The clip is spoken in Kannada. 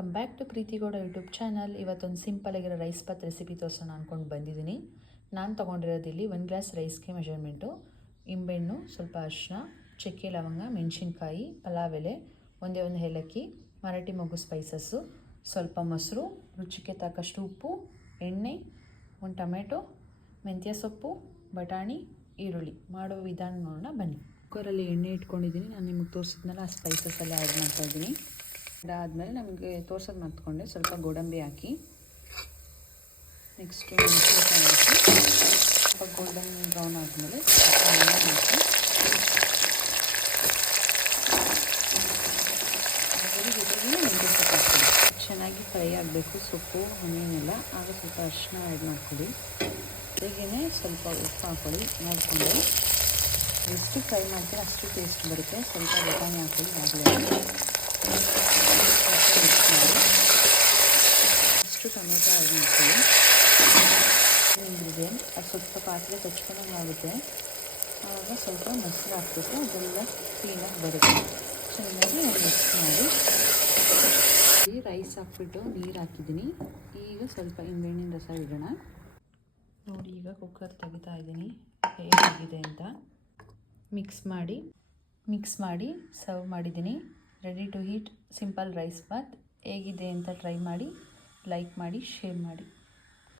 Welcome back to ಪ್ರೀತಿಗೌಡ YouTube channel. ಇವತ್ತೊಂದು ಸಿಂಪಲ್ ಆಗಿರೋ ರೈಸ್ ಬಾತ್ ರೆಸಿಪಿ ತೋರಿಸೋಣ ಅಂದ್ಕೊಂಡು ಬಂದಿದ್ದೀನಿ. ನಾನು ತೊಗೊಂಡಿರೋದಿಲ್ಲಿ 1 ಗ್ಲಾಸ್ ರೈಸ್ಗೆ ಮೆಜರ್ಮೆಂಟು, ಇಂಬೆಹಣ್ಣು, ಸ್ವಲ್ಪ ಅರಿಶಿನ, ಚಕ್ಕೆ ಲವಂಗ, ಮೆಣಸಿನ್ಕಾಯಿ, ಪಲಾವ್ ಎಲೆ, ಒಂದೇ ಒಂದು ಏಲಕ್ಕಿ, ಮರಾಠಿ ಮೊಗ್ಗು ಸ್ಪೈಸಸ್ಸು, ಸ್ವಲ್ಪ ಮೊಸರು, ರುಚಿಗೆ ತಕ್ಕಷ್ಟು ಉಪ್ಪು, ಎಣ್ಣೆ, ಒಂದು ಟೊಮೆಟೊ, ಮೆಂತ್ಯ ಸೊಪ್ಪು, ಬಟಾಣಿ, ಈರುಳ್ಳಿ. ಮಾಡೋ ವಿಧಾನ ನೋಡೋಣ ಬನ್ನಿ. ಕುಕ್ಕರಲ್ಲಿ ಎಣ್ಣೆ ಇಟ್ಕೊಂಡಿದ್ದೀನಿ. ನಾನು ನಿಮಗೆ ತೋರಿಸಿದ್ನಲ್ಲ ಆ ಸ್ಪೈಸಸ್ ಎಲ್ಲ ಆ್ಯಡ್ ಮಾಡ್ತಾಯಿದ್ದೀನಿ. ಅದಾದಮೇಲೆ ನಮಗೆ ತೋರ್ಸೋದು ಮರ್ತ್ಕೊಂಡೆ, ಸ್ವಲ್ಪ ಗೋಡಂಬಿ ಹಾಕಿ, ನೆಕ್ಸ್ಟು ಮೆಣಸಿನ್ಕಾಯಿ ಹಾಕಿ, ಸ್ವಲ್ಪ ಗೋಲ್ಡನ್ ಬ್ರೌನ್ ಆದಮೇಲೆ ಹಾಕಿ, ಅದರ ಜೊತೆಗೆ ಮೆಂತ್ಯ ಸೊಪ್ಪು ಹಾಕ್ತೀನಿ. ಚೆನ್ನಾಗಿ ಫ್ರೈ ಆಗಬೇಕು ಸೊಪ್ಪು ಆನಿಯನ್ನೆಲ್ಲ. ಆಗ ಸ್ವಲ್ಪ ಅರಿಶಿನ ಆ್ಯಡ್ ಮಾಡ್ಕೊಳ್ಳಿ. ಜೊತೆಗೇ ಸ್ವಲ್ಪ ಉಪ್ಪು ಹಾಕ್ಕೊಳ್ಳಿ ನೋಡಿಕೊಂಡು. ಎಷ್ಟು ಫ್ರೈ ಮಾಡ್ತೀವಿ ಅಷ್ಟು ಟೇಸ್ಟ್ ಬರುತ್ತೆ. ಸ್ವಲ್ಪ ಬಟಾಣಿ ಹಾಕ್ಕೊಳ್ಳಿ. ಆಗಲೇ ಅಷ್ಟು ಟೊಮೆಟೊ ಆ್ಯಡ್ ಮಾಡ್ಕೊಳ್ಳಿ. ಇಂಗ್ರೀಡಿಯೆಂಟ್ ಅದು ಸ್ವಲ್ಪ ಪಾತ್ರೆ ಕಚ್ಕೊಂಡಂಗೆ ಆಗುತ್ತೆ. ಆವಾಗ ಸ್ವಲ್ಪ ಮೊಸರು ಹಾಕ್ಬಿಟ್ಟು ಅದೆಲ್ಲ ಕ್ಲೀನಾಗಿ ಬರುತ್ತೆ. ಚೆನ್ನಾಗಿ ಮಿಕ್ಸ್ ಮಾಡಿ ರೈಸ್ ಹಾಕ್ಬಿಟ್ಟು ನೀರು ಹಾಕಿದ್ದೀನಿ. ಈಗ ಸ್ವಲ್ಪ ನಿಂಬೆಹಣ್ಣಿನ ರಸ ಇಡೋಣ. ನೋಡಿ, ಈಗ ಕುಕ್ಕರ್ ತೆಗಿತಾ ಇದ್ದೀನಿ ಹೇಗಾಗಿದೆ ಅಂತ. ಮಿಕ್ಸ್ ಮಾಡಿ ಸರ್ವ್ ಮಾಡಿದ್ದೀನಿ. Ready to eat simple rice bath. ಹೇಗಿದೆ ಅಂತ ಟ್ರೈ ಮಾಡಿ, ಲೈಕ್ ಮಾಡಿ, ಶೇರ್ ಮಾಡಿ.